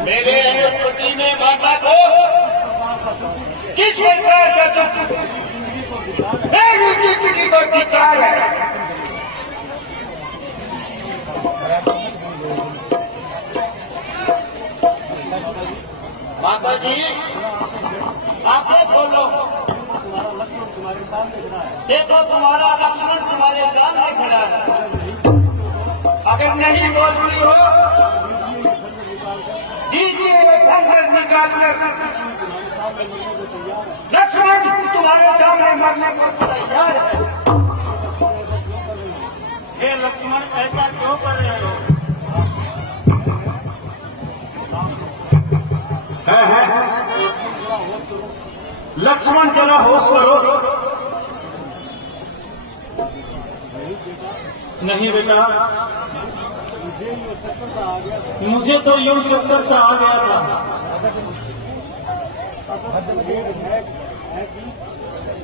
मेरे अनुपति ने माता को किस प्रकार का दुख मेरी जिंदगी को धिक्कार है। माता जी आंखें खोलो, देखो तुम्हारा लक्ष्मण तुम्हारे सामने खड़ा है। अगर नहीं बोलती हो दीजिए ये खंजर निकाल कर, लक्ष्मण तुम्हारे सामने मरने को तैयार है। हे लक्ष्मण ऐसा क्यों कर रहे हो? है लक्ष्मण जरा होश करो। नहीं बेटा, मुझे तो यूं चक्कर सा आ गया था।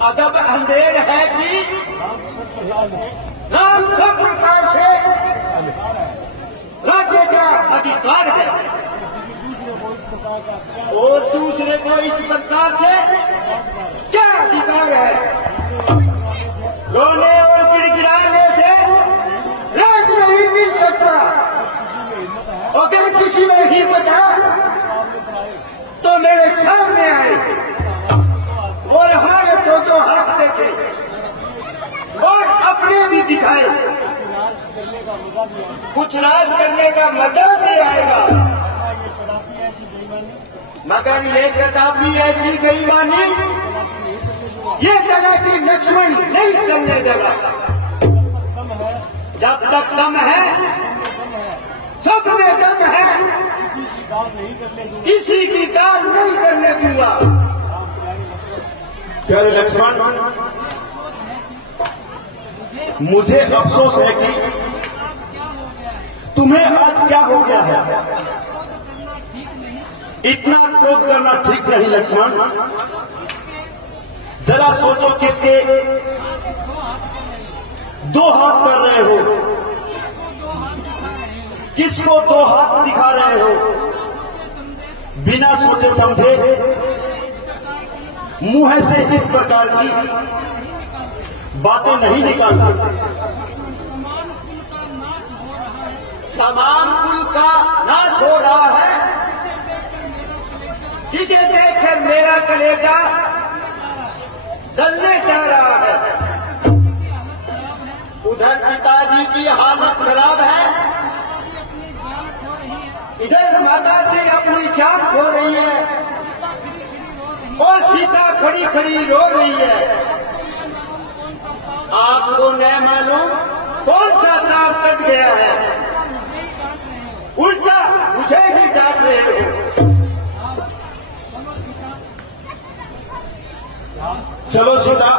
अदब अंधेर है कि राम सब प्रकार से राज्य का अधिकार है और दूसरे को इस प्रकार से क्या अधिकार है? रोने और गिड़गिड़ाने से राज नहीं मिल सकता। अगर किसी में हिम्मत है तो मेरे सामने आए और हाथ दो हाथ देखे और अपने भी दिखाए। कुछ राज करने का मजा भी आएगा, मगर ये कदापि ऐसी बेईमानी ये जगह की लक्ष्मण नहीं चलने देगा। जब तक दम है सब में दम है, किसी की दाल नहीं करने दूंगा। प्यारे लक्ष्मण, मुझे अफसोस है कि तुम्हें आज क्या हो गया है। इतना क्रोध करना ठीक नहीं लक्ष्मण। जरा सोचो किसके दो हाथ कर रहे हो, किसको दो हाथ दिखा रहे हो। बिना सोचे समझे मुंह से इस प्रकार की बातें नहीं निकालते। तमाम कुल का नाश हो रहा है, जिसे देखकर मेरा कलेजा जलने जा रहा है। उधर पिताजी की हालत खराब है, इधर माता जी अपनी जान खो रही है और सीता खड़ी खड़ी रो रही है। आपको नहीं मालूम कौन सा तार कट गया है, उल्टा मुझे ही डांट रहे हो। चलो सीता,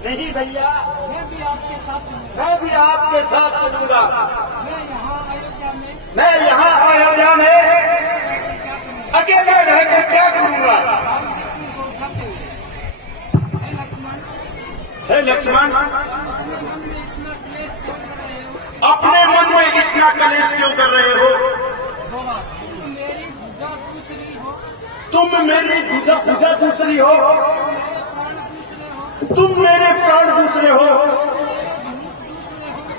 नहीं भैया, मैं भी आपके साथ चलूंगा। मैं यहाँ अयोध्या में अकेला रहकर क्या करूंगा? हे लक्ष्मण, अपने मन में इतना कलेश क्यों कर रहे हो? तुम मेरी भुजा दूसरी हो, तुम मेरे प्राण दूसरे हो,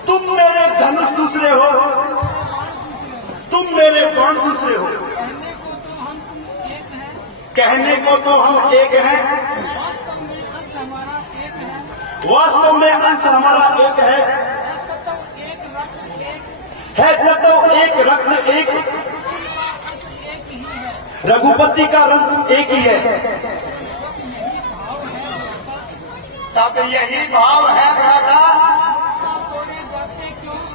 तुम मेरे धनुष दूसरे हो, तुम मेरे बाण दूसरे हो। कहने को तो हम एक हैं, वास्तव में अंश हमारा एक है तो एक रत्न एक, रघुपति का रंग एक ही है। तब यही भाव है भ्राता,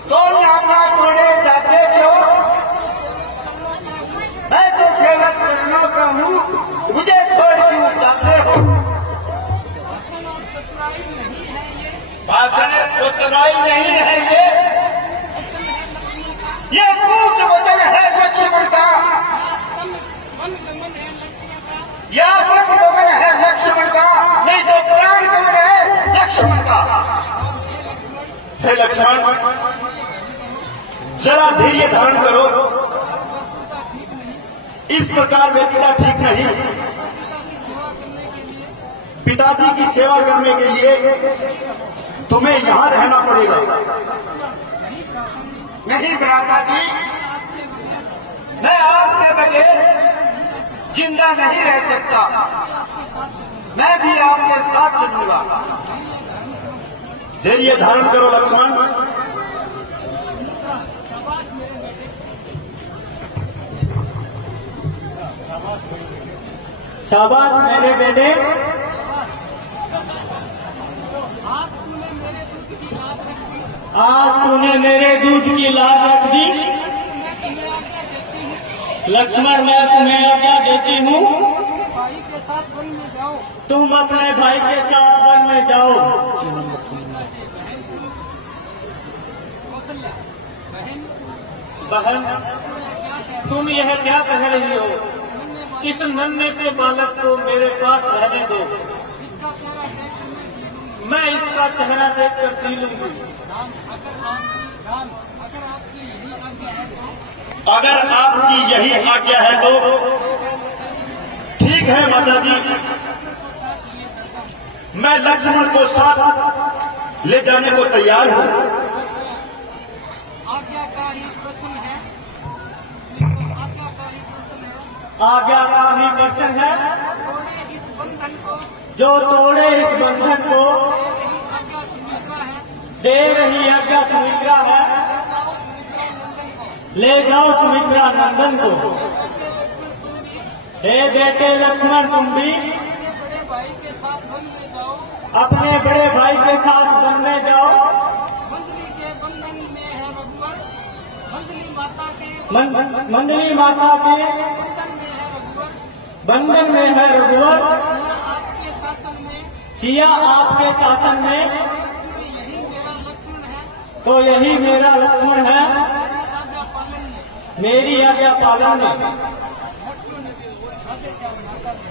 तो नाता तोड़े जाते क्यों? मैं तो सेवक करना का हूँ, मुझे छोड़ क्यों जाते हो? भाषण उतराई नहीं है ये कूट वचन है लक्ष्मण का, या वन गमन है लक्ष्मण का, नहीं तो प्राण गमन है लक्ष्मण का। हे लक्ष्मण, जरा धैर्य धारण करो। इस प्रकार व्यतीता ठीक नहीं। पिताजी की सेवा करने के लिए तुम्हें यहां रहना पड़ेगा। नहीं भ्राता जी, मैं आपके बगैर जिंदा नहीं रह सकता। मैं भी आपके साथ चलूंगा। धैर्य धारण करो लक्ष्मण। शाबाश मेरे बेटे। आज तूने मेरे दूध की लाज रख दी। लक्ष्मण, मैं तुम्हें आज्ञा देती हूँ, भाई के साथ वन में जाओ। तुम अपने भाई के साथ वन में जाओ। कौशल्या, बहन, बहन, तुम यह क्या कह रही हो? इस नन्हे से बालक को मेरे पास रहने दो। इसका चेहरा देखकर मैं जी लूंगी। मैं इसका चेहरा देखकर जी लूंगी। राम, अगर आपकी यही आज्ञा है तो अगर आपकी यही आज्ञा है तो ठीक है माता जी। मैं लक्ष्मण को साथ ले जाने को तैयार हूं। आज्ञाकारी प्रश्न है। आज्ञाकारी प्रश्न है। आज्ञा का ही दर्शन है। तोड़े इस बंधन को, जो तोड़े इस बंधन को, दे रही आज्ञा सुमित्रा है। दे रही आज्ञा सुमित्रा है। ले जाओ सुमित्रा नंदन को। ले जाओ सुमित्रा नंदन को। हे बेटे लक्ष्मण, तुम भी अपने बड़े भाई के साथ वन में जाओ। अपने बड़े भाई के साथ वन में जाओ। मंजली के बंधन में है रघुवर। मंजली माता के मंजली माता के बंधन में है रघुवर। बंधन में है रघुवर। आपके शासन में, सिया आपके शासन में, यही मेरा लक्ष्मण है। तो यही मेरा लक्ष्मण है। आज्ञा पालन में मेरी आज्ञा पालन में। लक्ष्मण ने राधे श्याम माता ने